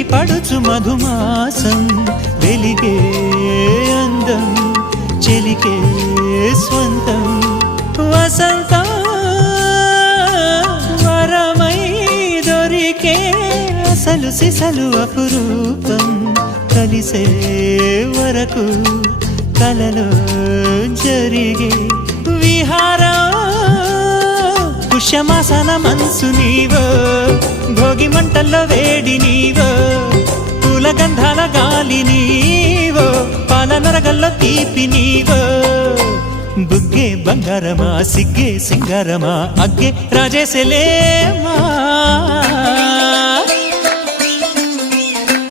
వెంటి పడుచు మధుమాసం వెలిగే అందం చెలికే స్వంతం వసంతం వరమై దొరికే అసలు సిసలు అపురూపం కలిసే వరకు కలలో జరిగే విహారం పుష్యమాసన మనసు నీవో భోగి మంటల్లో వేడి నీవో పూల గంధాల గాలి నీవో పాల నరగల్లో తీపి నీవో బుగ్గే బంగారమా సిగ్గే సింగారమా అగ్గే రాజేసలేమా